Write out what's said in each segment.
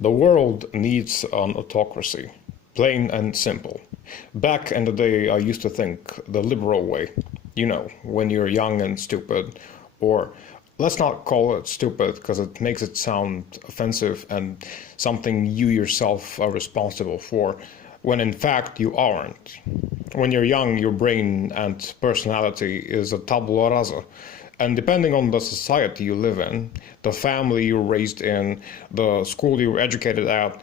The world needs an autocracy, plain and simple. Back in the day, I used to think the liberal way. You know, when you're young and stupid, or let's not call it stupid because it makes it sound offensive and something you yourself are responsible for, when in fact you aren't. When you're young, your brain and personality is a tabula rasa. And depending on the society you live in, the family you're raised in, the school you were educated at,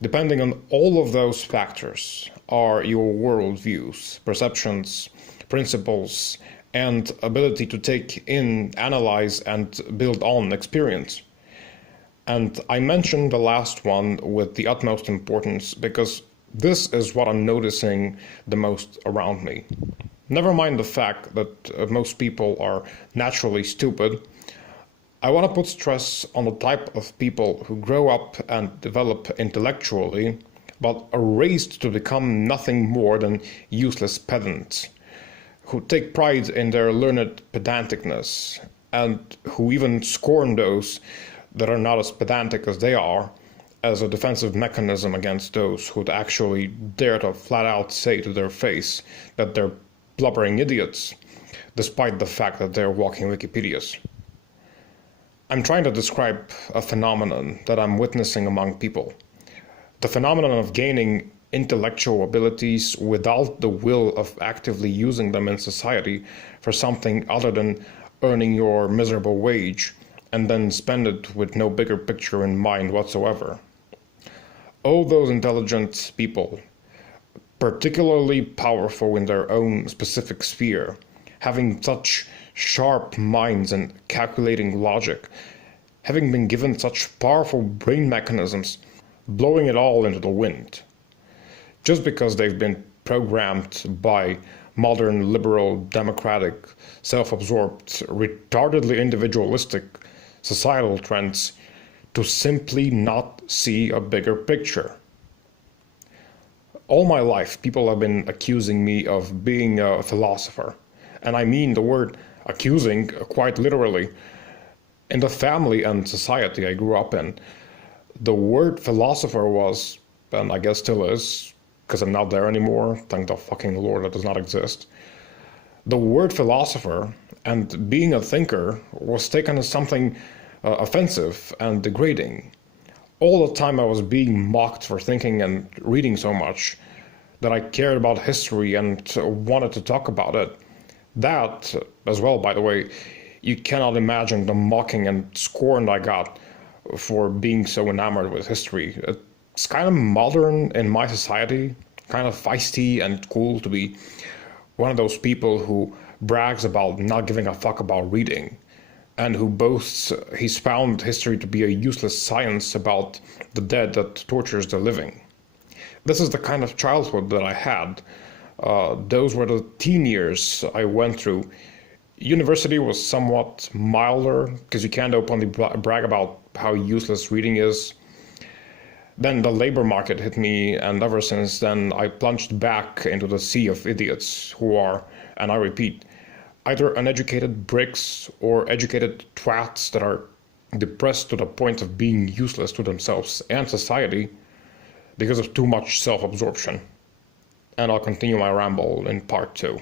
depending on all of those factors are your worldviews, perceptions, principles, and ability to take in, analyze, and build on experience. And I mentioned the last one with the utmost importance because this is what I'm noticing the most around me. Never mind the fact that most people are naturally stupid. I want to put stress on the type of people who grow up and develop intellectually, but are raised to become nothing more than useless pedants, who take pride in their learned pedanticness, and who even scorn those that are not as pedantic as they are, as a defensive mechanism against those who'd actually dare to flat out say to their face that they're blubbering idiots, despite the fact that they're walking Wikipedias. I'm trying to describe a phenomenon that I'm witnessing among people. The phenomenon of gaining intellectual abilities without the will of actively using them in society for something other than earning your miserable wage and then spend it with no bigger picture in mind whatsoever. All those intelligent people, particularly powerful in their own specific sphere, having such sharp minds and calculating logic, having been given such powerful brain mechanisms, blowing it all into the wind. Just because they've been programmed by modern, liberal, democratic, self-absorbed, retardedly individualistic societal trends to simply not see a bigger picture. All my life, people have been accusing me of being a philosopher. And I mean the word accusing quite literally. In the family and society I grew up in, the word philosopher was, and I guess still is, because I'm not there anymore, thank the fucking Lord that does not exist. The word philosopher and being a thinker was taken as something offensive and degrading. All the time I was being mocked for thinking and reading so much that I cared about history and wanted to talk about it. That, as well, by the way, you cannot imagine the mocking and scorn I got for being so enamored with history. It's kind of modern in my society, kind of feisty and cool to be one of those people who brags about not giving a fuck about reading, and who boasts he's found history to be a useless science about the dead that tortures the living. This is the kind of childhood that I had. Those were the teen years I went through. University was somewhat milder, because you can't openly brag about how useless reading is. Then the labor market hit me, and ever since then I plunged back into the sea of idiots who are, and I repeat, either uneducated bricks or educated twats that are depressed to the point of being useless to themselves and society because of too much self-absorption. And I'll continue my ramble in part 2.